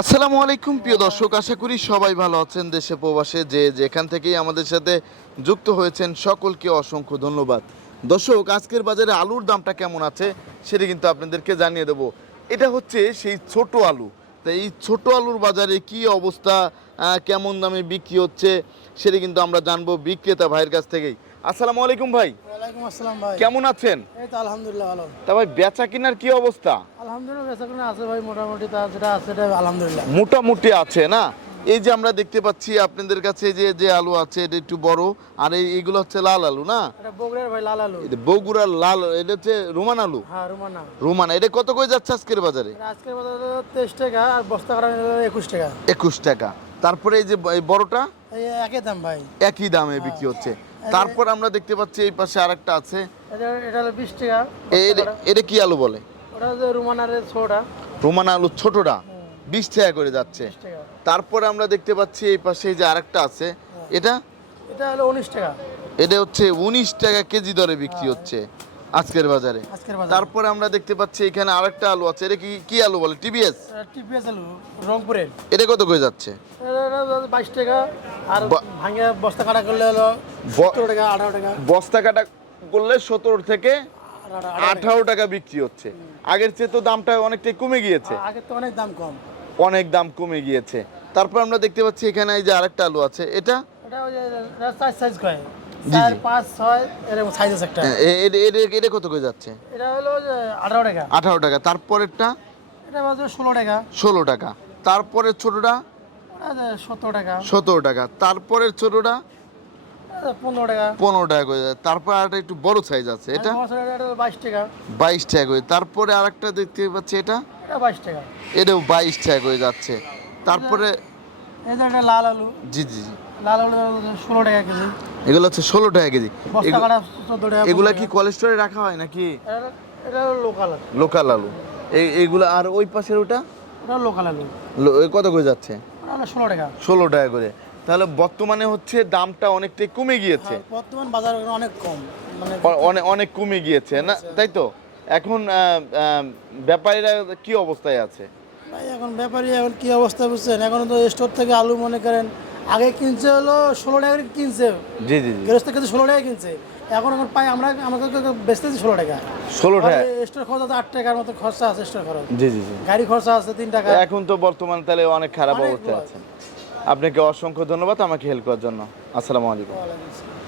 আসসালামু আলাইকুম প্রিয় দর্শক, আশা করি সবাই ভালো আছেন। দেশে প্রবাসে যে যেখান থেকেই আমাদের সাথে যুক্ত হয়েছেন সকলকে অসংখ্য ধন্যবাদ। দর্শক, আজকের বাজারে আলুর দামটা কেমন আছে সেটা কিন্তু আপনাদেরকে জানিয়ে দেবো। এটা হচ্ছে সেই ছোট আলু। তো এই ছোট আলুর বাজারে কি অবস্থা, কেমন দামে বিক্রি হচ্ছে সেটা কিন্তু আমরা জানবো বিক্রেতা ভাইয়ের কাছ থেকেই। আসসালামু আলাইকুম ভাই। ওয়ালাইকুম আসসালাম ভাই। কেমন আছেন? এই তো আলহামদুলিল্লাহ ভালো। তা ভাই, বেচা কিনার কি অবস্থা? আলহামদুলিল্লাহ বেচাকেনা আছে ভাই, মোটামুটি তা যেটা আছে এটা আলহামদুলিল্লাহ। মোটামুটি আছে না? এই যে আমরা দেখতে পাচ্ছি আপনাদের কাছে যে যে আলু আছে এটা একটু বড়, আর এইগুলো হচ্ছে লাল আলু না? এটা বগুড়ার ভাই লাল আলু। এটা বগুড়ার লাল, এটা হচ্ছে রোমান আলু। হ্যাঁ রুমানা। রোমান, এটা কত করে যাচ্ছে আজকের বাজারে? এটা আজকের বাজারে 23 টাকা আর বস্তা কাটা 21 টাকা। 21 টাকা। তারপরে এই যে এই বড়টা এই একই দাম ভাই। একই দামে বিক্রি হচ্ছে। তারপর আমরা দেখতে পাচ্ছি এই পাশে আরেকটা আছে, এটা হলো 20 টাকা। এটা কি আলু বলে? ওটা হচ্ছে রুমানার ছোটা। রোমান আলু ছোটটা 20 টাকা করে যাচ্ছে। 20 টাকা। তারপরে আমরা দেখতে পাচ্ছি এই পাশে এই যে আরেকটা আছে, এটা এটা হলো 19 টাকা। এটা হচ্ছে 19 টাকা কেজি দরে বিক্রি হচ্ছে আজকের বাজারে। আজকের বাজারে। তারপরে আমরা দেখতে পাচ্ছি এখানে আরেকটা আলু আছে, এটা কি কি আলু বলে? টিবিএস। এটা টিপিএস আলু রংপুরের। এটা কত করে যাচ্ছে? এটা 22 টাকা আর বা- ভাঙে বস্তা কাটা করলে হলো 17 টাকা 18 টাকা। বস্তা কাটা করলে 17 থেকে 18 18 টাকা বিক্রি হচ্ছে। আগের চেয়ে তো দামটা অনেকটাই কমে গিয়েছে। আগে তো অনেক দাম কম। অনেক দাম কমে গিয়েছে। তারপর আমরা দেখতে পাচ্ছি এখানে এই যে আরেকটা আলু আছে, এটা এটা ওই যে সাইজ কয় জি, 4 জি। 5 6 এরকম সাইজ আছে একটা। এটা কত করে যাচ্ছে? এটা হলো যে 18 টাকা। 18 টাকা। তারপরেরটা এটা হচ্ছে 16 টাকা। 16 টাকা। তারপরের ছোটটা ওটা যে 17 টাকা। 17 টাকা। তারপরের ছোটটা এটা 15 টাকা। 15 টাকা করে যায়। তারপর আরেকটা একটু বড় সাইজ আছে, এটা আর বড় এটা হলো 22 টাকা। 22 টাকা করে। তারপরে আরেকটা দেখতে পাচ্ছি, এটা এটা 22 টাকা। এটাও 22 টাকা করে যাচ্ছে। তারপরে এই যে এটা লাল আলু। জি জি জি, লাল আলু হলো 16 টাকা কেজি। এগুলো হচ্ছে 16 টাকা কেজি। বস্তা কাটা 14 টাকা। এগুলা কি কোলেস্টোরে রাখা হয় নাকি এটা হলো লোকাল আলু। লোকাল আলু? এইগুলা। আর ওই পাশের ওটা এটা লোকাল আলু। কত করে যাচ্ছে? ওটা হলো 16 টাকা। 16 টাকা করে। তাহলে বর্তমানে হচ্ছে দামটা অনেকটাই কমে গিয়েছে। হ্যাঁ, বর্তমান বাজার অনেক কম, মানে অনেক অনেক কমে গিয়েছে না, তাই তো? এখন ব্যাপারীরা কি অবস্থায় আছে? ভাই এখন ব্যাপারী এখন কি অবস্থা বুঝছেন, এখন তো স্টোর থেকে আলু মনে করেন আগে কিনছে হলো 16 টাকা করে কিনছে, জি জি জি, গৃহস্থ কাছে 16 টাকা কিনছে। এখন এখন পাই আমরা আমাদের বেচতেছি 16 টাকা। 16 টাকা। স্টোর খরচ আছে 8 টাকার মতো খরচা আছে, স্টোর খরচ, জি জি জি। গাড়ি খরচা আছে 3 টাকা। এখন তো বর্তমান তাহলে অনেক খারাপ অনেক অবস্থায় লস। আছেন। আপনাকে অসংখ্য ধন্যবাদ আমাকে হেল্প করার জন্য। আসসালামু আলাইকুম। ওয়ালাইকুম আসসালাম।